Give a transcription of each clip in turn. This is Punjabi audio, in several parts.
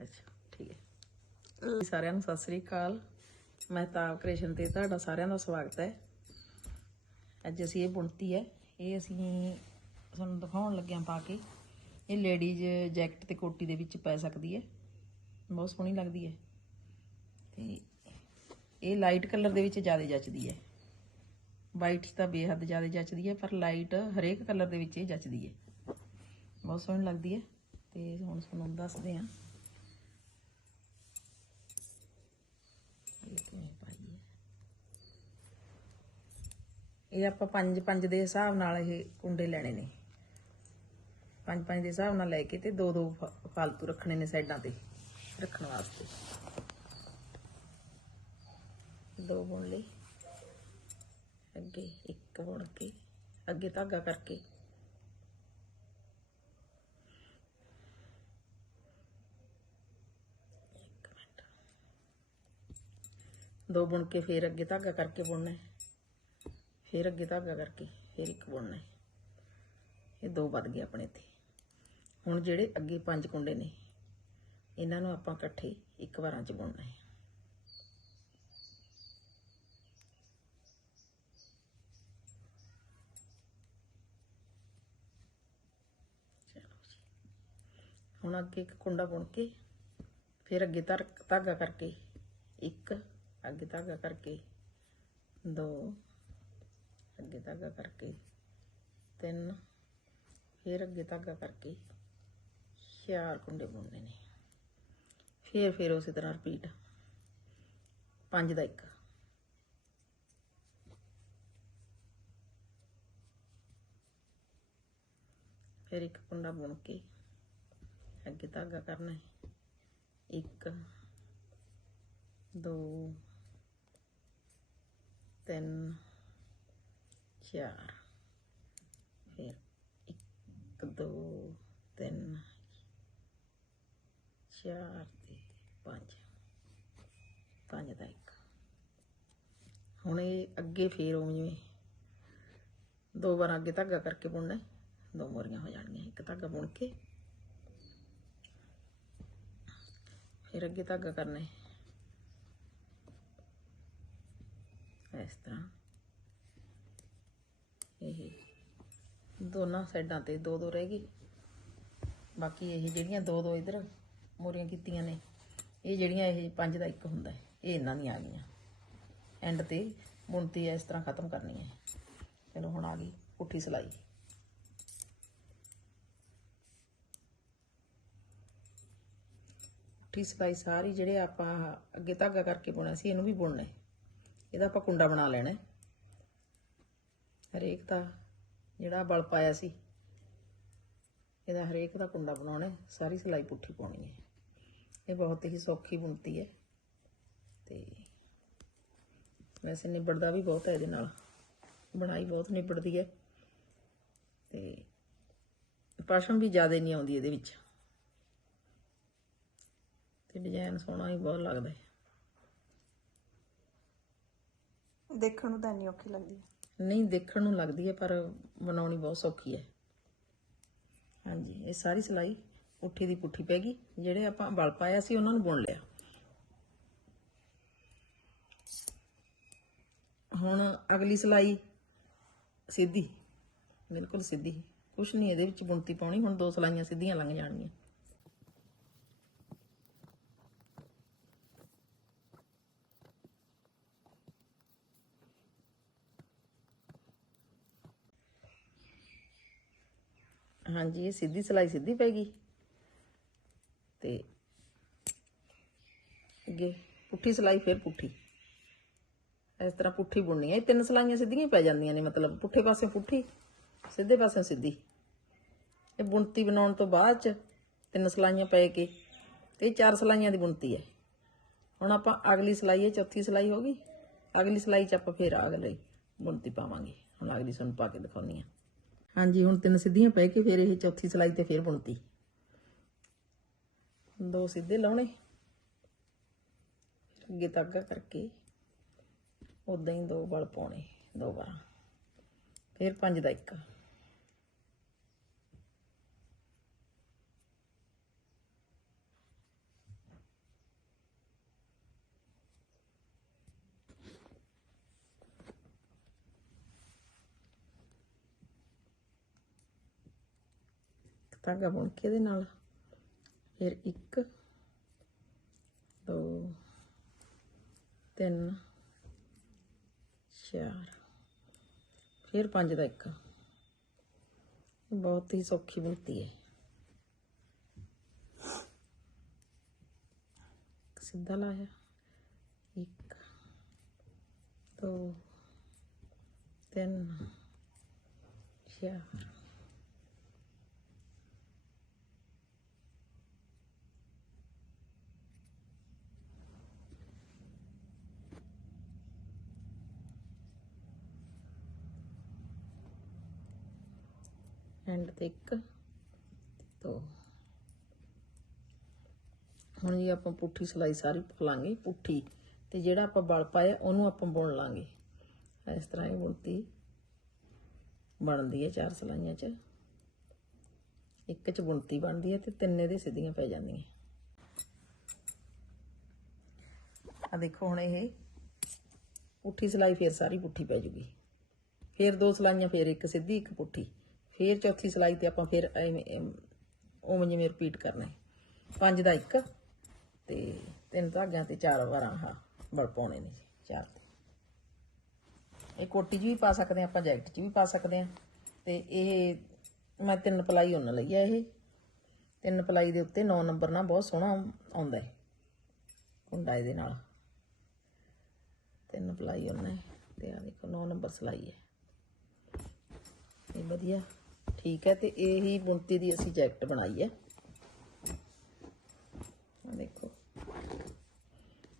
ਅੱਛਾ, ਠੀਕ ਹੈ। ਸਾਰਿਆਂ ਨੂੰ ਸਤਿ ਸ੍ਰੀ ਅਕਾਲ। ਮਹਿਤਾਬ ਕ੍ਰਿਸ਼ਨ ਤੇ ਤੁਹਾਡਾ ਸਾਰਿਆਂ ਦਾ ਸਵਾਗਤ ਹੈ। ਅੱਜ ਅਸੀਂ ਇਹ ਬੁਣਤੀ ਹੈ। ਇਹ ਅਸੀਂ ਤੁਹਾਨੂੰ ਦਿਖਾਉਣ ਲੱਗਿਆਂ ਪਾ ਕੇ। ਇਹ ਲੇਡੀਜ਼ ਜੈਕਟ ਤੇ ਕੋਟੀ ਦੇ ਵਿੱਚ ਪੈ ਸਕਦੀ ਹੈ। ਬਹੁਤ ਸੋਹਣੀ ਲੱਗਦੀ ਹੈ। ਤੇ ਇਹ ਲਾਈਟ ਕਲਰ ਦੇ ਵਿੱਚ ਜ਼ਿਆਦਾ ਜੱਚਦੀ ਹੈ। ਵਾਈਟ ਤਾਂ ਬੇਹੱਦ ਜ਼ਿਆਦਾ ਜੱਚਦੀ ਹੈ, ਪਰ ਲਾਈਟ ਹਰੇਕ ਕਲਰ ਦੇ ਵਿੱਚ ਇਹ ਜੱਚਦੀ ਹੈ। ਬਹੁਤ ਸੋਹਣੀ ਲੱਗਦੀ ਹੈ। ਤੇ ਹੁਣ ਤੁਹਾਨੂੰ ਦੱਸਦੇ ਹਾਂ। ਇਹ ਕਿਵੇਂ ਪਾਈ ਹੈ ਇਹ ਆਪਾਂ ਪੰਜ ਪੰਜ ਦੇ ਹਿਸਾਬ ਨਾਲ ਇਹ ਕੁੰਡੇ ਲੈਣੇ ਨੇ। ਪੰਜ ਪੰਜ ਦੇ ਹਿਸਾਬ ਨਾਲ ਲੈ ਕੇ ਤੇ ਦੋ ਦੋ ਫਾਲਤੂ ਰੱਖਣੇ ਨੇ ਸਾਈਡਾਂ ਤੇ, ਰੱਖਣ ਵਾਸਤੇ। ਦੋ ਬੁਣ ਲਈ ਅੱਗੇ ਇੱਕ ਬੁਣ ਕੇ, ਅੱਗੇ ਧਾਗਾ ਕਰਕੇ। ਦੋ ਬੁਣ ਕੇ ਫੇਰ ਅੱਗੇ ਧਾਗਾ ਕਰਕੇ ਬੁਣਨਾ ਹੈ। ਫੇਰ ਅੱਗੇ ਧਾਗਾ ਕਰਕੇ ਫੇਰ ਇੱਕ ਬੁਣਨਾ ਹੈ। ਇਹ ਦੋ ਵੱਧ ਗਏ ਆਪਣੇ ਇੱਥੇ। ਹੁਣ ਜਿਹੜੇ ਅੱਗੇ ਪੰਜ ਕੁੰਡੇ ਨੇ, ਇਹਨਾਂ ਨੂੰ ਆਪਾਂ ਇਕੱਠੇ ਇੱਕ ਵਾਰਾਂ ਚ ਬੁਣਨਾ ਹੈ। ਹੁਣ ਅੱਗੇ ਇੱਕ ਕੁੰਡਾ ਬੁਣ ਕੇ, ਫਿਰ ਅੱਗੇ ਧਰ ਧਾਗਾ ਕਰਕੇ ਇੱਕ ਅੱਗੇ ਧਾਗਾ ਕਰਕੇ। ਦੋ। ਅੱਗੇ ਧਾਗਾ ਕਰਕੇ। ਤਿੰਨ। ਫਿਰ ਅੱਗੇ ਧਾਗਾ ਕਰਕੇ। ਚਾਰ ਕੁੰਡੇ ਬੁਣਨੇ ਨੇ। ਫਿਰ ਫਿਰ ਉਸੇ ਤਰ੍ਹਾਂ ਰਿਪੀਟ ਪੰਜ ਦਾ ਇੱਕ। ਫਿਰ ਇੱਕ ਕੁੰਡਾ ਬੁਣ ਕੇ ਅੱਗੇ ਧਾਗਾ ਕਰਨਾ ਹੈ। ਇੱਕ। ਦੋ। ਤਿੰਨ ਚਾਰ ਫਿਰ ਇੱਕ ਦੋ ਤਿੰਨ ਚਾਰ ਤੇ ਪੰਜ ਪੰਜ ਦਾ ਇੱਕ ਹੁਣ ਇਹ ਅੱਗੇ ਫੇਰ ਉਵੇਂ ਦੋ ਵਾਰ ਅੱਗੇ ਧਾਗਾ ਕਰਕੇ ਬੁਣਨਾ ਦੋ ਮੋਰੀਆਂ ਹੋ ਜਾਣਗੀਆਂ, ਇੱਕ ਧਾਗਾ ਬੁਣ ਕੇ। ਫਿਰ ਅੱਗੇ ਧਾਗਾ ਕਰਨਾ ਹੈ ਇਸ ਤਰ੍ਹਾਂ। ਇਹ ਦੋਨਾਂ ਸਾਈਡਾਂ ਤੇ ਦੋ ਦੋ ਰਹਿ ਗਈ। ਬਾਕੀ ਇਹ ਜਿਹੜੀਆਂ ਦੋ ਦੋ ਇਧਰ ਮੋਰੀਆਂ ਕੀਤੀਆਂ ਨੇ, ਇਹ ਜਿਹੜੀਆਂ ਇਹ ਪੰਜ ਦਾ ਇੱਕ ਹੁੰਦਾ ਹੈ, ਇਹ ਇਹਨਾਂ ਦੀਆਂ ਆ ਗਈਆਂ। ਐਂਡ ਤੇ ਬੁਣਤੀ ਇਸ ਤਰ੍ਹਾਂ ਖਤਮ ਕਰਨੀ ਹੈ। ਚਲੋ ਹੁਣ ਆ ਗਈ ਪੁੱਠੀ ਸਿਲਾਈ। ਪੁੱਠੀ ਸਿਲਾਈ ਸਾਰੀ ਜਿਹੜੇ ਆਪਾਂ ਅੱਗੇ ਧਾਗਾ ਕਰਕੇ ਬੁਣਿਆ ਸੀ, ਇਹਨੂੰ ਵੀ ਬੁਣਨਾ। ਹੈ ਇਹਦਾ ਆਪਾਂ ਕੁੰਡਾ ਬਣਾ ਲੈਣਾ ਹਰੇਕ ਦਾ ਜਿਹੜਾ ਬਲ ਪਾਇਆ ਸੀ, ਇਹਦਾ ਹਰੇਕ ਦਾ ਕੁੰਡਾ ਬਣਾਉਣਾ ਸਾਰੀ ਸਿਲਾਈ ਪੁੱਠੀ ਪਾਉਣੀ ਹੈ। ਇਹ ਬਹੁਤ ਹੀ ਸੌਖੀ ਬੁਣਤੀ ਹੈ ਤੇ ਵੈਸੇ ਨਿਬੜਦਾ ਵੀ ਬਹੁਤ ਹੈ ਇਹਦੇ ਨਾਲ। ਬਣਾਈ ਬਹੁਤ ਨਿਬੜਦੀ ਹੈ ਤੇ ਪਸ਼ਮ ਵੀ ਜ਼ਿਆਦਾ ਨਹੀਂ ਆਉਂਦੀ ਇਹਦੇ ਵਿੱਚ। ਤੇ ਡਿਜ਼ਾਈਨ ਸੋਹਣਾ ਹੀ ਬਹੁਤ ਲੱਗਦਾ ਹੈ। ਦੇਖਣ ਨੂੰ ਤਾਂ ਇੰਨੀ ਔਖੀ ਲੱਗਦੀ ਨਹੀਂ, ਦੇਖਣ ਨੂੰ ਲੱਗਦੀ ਹੈ, ਪਰ ਬਣਾਉਣੀ ਬਹੁਤ ਸੌਖੀ ਹੈ। ਹਾਂਜੀ, ਇਹ ਸਾਰੀ ਸਿਲਾਈ ਪੁੱਠੀ ਦੀ ਪੁੱਠੀ ਪੈ ਗਈ। ਜਿਹੜੇ ਆਪਾਂ ਵਲ ਪਾਇਆ ਸੀ, ਉਹਨਾਂ ਨੂੰ ਬੁਣ ਲਿਆ। ਹੁਣ ਅਗਲੀ ਸਿਲਾਈ ਸਿੱਧੀ। ਬਿਲਕੁਲ ਸਿੱਧੀ। ਕੁਛ ਨਹੀਂ, ਇਹਦੇ ਵਿੱਚ ਬੁਣਤੀ ਪਾਉਣੀ। ਹੁਣ ਦੋ ਸਿਲਾਈਆਂ ਸਿੱਧੀਆਂ ਲੰਘ ਜਾਣਗੀਆਂ। ਹਾਂਜੀ, ਇਹ ਸਿੱਧੀ ਸਿਲਾਈ ਸਿੱਧੀ ਪੈ ਗਈ। ਤੇ ਅੱਗੇ ਪੁੱਠੀ ਸਿਲਾਈ, ਫਿਰ ਪੁੱਠੀ। ਇਸ ਤਰ੍ਹਾਂ ਪੁੱਠੀ ਬੁਣਨੀ ਹੈ। ਇਹ ਤਿੰਨ ਸਿਲਾਈਆਂ ਸਿੱਧੀਆਂ ਪੈ ਜਾਂਦੀਆਂ ਨੇ, ਮਤਲਬ ਪੁੱਠੇ ਪਾਸੇ ਪੁੱਠੀ, ਸਿੱਧੇ ਪਾਸੇ ਸਿੱਧੀ। ਇਹ ਬੁਣਤੀ ਬਣਾਉਣ ਤੋਂ ਬਾਅਦ ਚ ਤਿੰਨ ਸਿਲਾਈਆਂ ਪੈ ਕੇ, ਤੇ ਇਹ ਚਾਰ ਸਿਲਾਈਆਂ ਦੀ ਬੁਣਤੀ ਹੈ। ਹੁਣ ਆਪਾਂ ਅਗਲੀ ਸਿਲਾਈ ਹੈ, ਚੌਥੀ ਸਿਲਾਈ ਹੋ ਗਈ। ਅਗਲੀ ਸਿਲਾਈ ਚ ਆਪਾਂ ਫੇਰ ਅਗਲੀ ਬੁਣਤੀ ਪਾਵਾਂਗੇ। ਹੁਣ ਅਗਲੀ ਤੁਹਾਨੂੰ ਪਾ ਕੇ ਦਿਖਾਉਣੀ ਆ ਹਾਂਜੀ, ਹੁਣ ਤਿੰਨ ਸਿੱਧੀਆਂ ਪੈ ਕੇ ਫਿਰ ਇਹ ਚੌਥੀ ਸਿਲਾਈ ਤੇ ਫਿਰ ਬੁਣਤੀ। ਦੋ ਸਿੱਧੇ ਲਾਉਣੇ। ਅੱਗੇ ਤਾਗਾ ਕਰਕੇ ਉਦਾਂ ਹੀ ਦੋ ਵਲ ਪਾਉਣੇ, ਦੋ ਵਾਰ ਫਿਰ ਪੰਜ ਦਾ ਇੱਕ। ਧਾਗਾ ਬੁਣ ਕੇ ਇਹਦੇ ਨਾਲ। ਫਿਰ ਇੱਕ, ਦੋ, ਤਿੰਨ, ਚਾਰ। ਫਿਰ ਪੰਜ ਦਾ ਇੱਕ। ਬਹੁਤ ਹੀ ਸੌਖੀ ਬੁਣਤੀ ਹੈ। ਸਿੱਧਾ ਲਾਇਆ। ਇੱਕ, ਦੋ, ਤਿੰਨ, ਚਾਰ। ਐਂਡ ਤੇ ਇੱਕ, ਦੋ। ਹੁਣ ਜੀ ਆਪਾਂ ਪੁੱਠੀ ਸਲਾਈ ਸਾਰੀ ਪਾ ਲਾਂਗੇ, ਪੁੱਠੀ। ਤੇ ਜਿਹੜਾ ਆਪਾਂ ਬਲ ਪਾਇਆ, ਉਹਨੂੰ ਆਪਾਂ ਬੁਣ ਲਾਂਗੇ। ਇਸ ਤਰ੍ਹਾਂ ਇਹ ਬੁਣਤੀ ਬਣਦੀ ਹੈ ਚਾਰ ਸਲਾਈਆਂ 'ਚ। ਇੱਕ 'ਚ ਬੁਣਤੀ ਬਣਦੀ ਹੈ ਤੇ ਤਿੰਨੇ ਦੇ ਸਿੱਧੀਆਂ ਪੈ ਜਾਂਦੀਆਂ। ਆ ਦੇਖੋ ਹੁਣ ਇਹ ਪੁੱਠੀ ਸਲਾਈ ਫੇਰ ਸਾਰੀ ਪੁੱਠੀ ਪੈ ਜੂਗੀ। ਫੇਰ ਦੋ ਸਲਾਈਆਂ, ਫੇਰ ਇੱਕ ਸਿੱਧੀ, ਇੱਕ ਪੁੱਠੀ। ਫਿਰ ਚੌਥੀ ਸਲਾਈ ਤੇ ਆਪਾਂ ਫਿਰ ਐਵੇਂ ਉਵੇਂ ਜਿਵੇਂ ਰਿਪੀਟ ਕਰਨਾ ਹੈ। ਪੰਜ ਦਾ ਇੱਕ ਤੇ ਤਿੰਨ ਧਾਗਿਆਂ ਤੇ ਚਾਰ ਵਾਰਾਂ ਹਾਂ ਬਲ ਪਾਉਣੇ ਨੇ ਚਾਰ ਤੇ। ਇਹ ਕੋਟੀ 'ਚ ਵੀ ਪਾ ਸਕਦੇ ਹਾਂ, ਆਪਾਂ ਜੈਕਟ 'ਚ ਵੀ ਪਾ ਸਕਦੇ ਹਾਂ। ਤੇ ਇਹ, ਮੈਂ ਤਿੰਨ ਪਲਾਈ ਉਹਨਾਂ ਲਈ ਆ ਇਹ। ਤਿੰਨ ਪਲਾਈ ਦੇ ਉੱਤੇ 9 ਨੰਬਰ ਨਾਲ ਬਹੁਤ ਸੋਹਣਾ ਆਉਂਦਾ ਹੈ, ਕੁੰਡਾ ਇਹਦੇ ਨਾਲ। ਤਿੰਨ ਪਲਾਈ ਉਹਨਾਂ ਹੈ ਤੇ ਆ ਦੇਖੋ 9 ਨੰਬਰ ਸਲਾਈ ਹੈ। ਇਹ ਵਧੀਆ। ਠੀਕ ਹੈ ਤੇ ਹੀ ਬੁਣਤੀ ਦੀ ਅਸੀਂ ਜੈਕਟ ਬਣਾਈ ਹੈ। ਆ ਦੇਖੋ।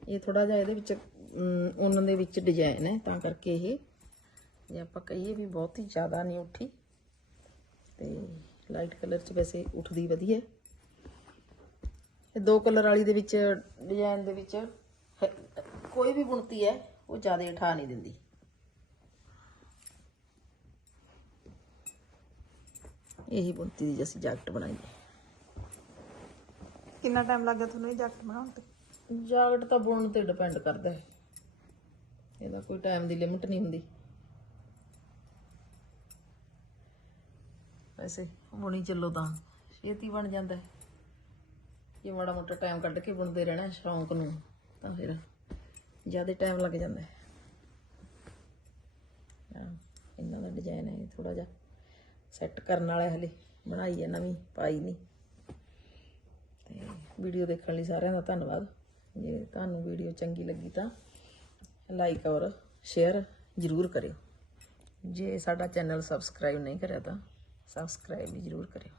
ਇਹ ਥੋੜਾ ਜਿਹਾ ਇਹਦੇ ਵਿੱਚ ਅਮ, ਦੇ ਵਿੱਚ ਡਿਜ਼ਾਈਨ ਹੈ ਤਾਂ ਕਰਕੇ ਇਹ ਜੇ ਆਪਾਂ ਕਹੀਏ ਵੀ ਬਹੁਤ ਹੀ ਜ਼ਿਆਦਾ ਨਹੀਂ ਉੱਠੀ। ਤੇ ਲਾਈਟ ਕਲਰ 'ਚ ਵੈਸੇ ਉੱਠਦੀ ਵਧੀਆ ਇਹ ਦੋ ਕਲਰ ਵਾਲੀ ਦੇ ਵਿੱਚ ਡਿਜ਼ਾਈਨ ਦੇ ਵਿੱਚ ਕੋਈ ਵੀ ਬੁਣਤੀ ਹੈ ਉਹ ਜ਼ਿਆਦਾ ਉਠਾ ਨਹੀਂ ਦਿੰਦੀ। ਇਹੀ ਬੁਣਤੀ ਦੀ ਅਸੀਂ ਜੈਕਟ ਬਣਾਈ ਹੈ। ਕਿੰਨਾ ਟਾਈਮ ਲੱਗ ਤੁਹਾਨੂੰ ਇਹ ਜੈਕਟ ਬਣਾਉਣ ਤੇ? ਜਾਕਟ ਤਾਂ ਬੁਣਨ ਤੇ ਡਿਪੈਂਡ ਕਰਦਾ ਹੈ। ਇਹਦਾ ਕੋਈ ਟਾਈਮ ਦੀ ਲਿਮਿਟ ਨਹੀਂ ਹੁੰਦੀ। ਵੈਸੇ ਬੁਣੀ ਚੱਲੋ ਤਾਂ ਛੇਤੀ ਬਣ ਜਾਂਦਾ ਹੈ। ਜੇ ਮਾੜਾ ਮੋਟਾ ਟਾਈਮ ਕੱਢ ਕੇ ਬੁਣਦੇ ਰਹਿਣਾ ਸ਼ੌਂਕ ਨੂੰ ਤਾਂ ਫਿਰ ਜ਼ਿਆਦਾ ਟਾਈਮ ਲੱਗ ਜਾਂਦਾ ਹੈ। ਇਹਨਾਂ ਦਾ ਡਿਜ਼ਾਈਨ ਹੈ ਥੋੜਾ ਜਿਹਾ ਸੈੱਟ ਕਰਨ ਵਾਲਾ ਹਲੇ ਬਣਾਈ ਹੈ ਨਵੀਂ, ਪਾਈ ਨਹੀਂ ਤੇ ਵੀਡੀਓ ਦੇਖਣ ਲਈ ਸਾਰਿਆਂ ਦਾ ਧੰਨਵਾਦ। ਜੇ ਤੁਹਾਨੂੰ ਵੀਡੀਓ ਚੰਗੀ ਲੱਗੀ ਤਾਂ ਲਾਈਕ ਔਰ ਸ਼ੇਅਰ ਜ਼ਰੂਰ ਕਰਿਓ। ਜੇ ਸਾਡਾ ਚੈਨਲ ਸਬਸਕ੍ਰਾਈਬ ਨਹੀਂ ਕਰਿਆ ਤਾਂ ਸਬਸਕ੍ਰਾਈਬ ਵੀ ਜ਼ਰੂਰ ਕਰਿਓ।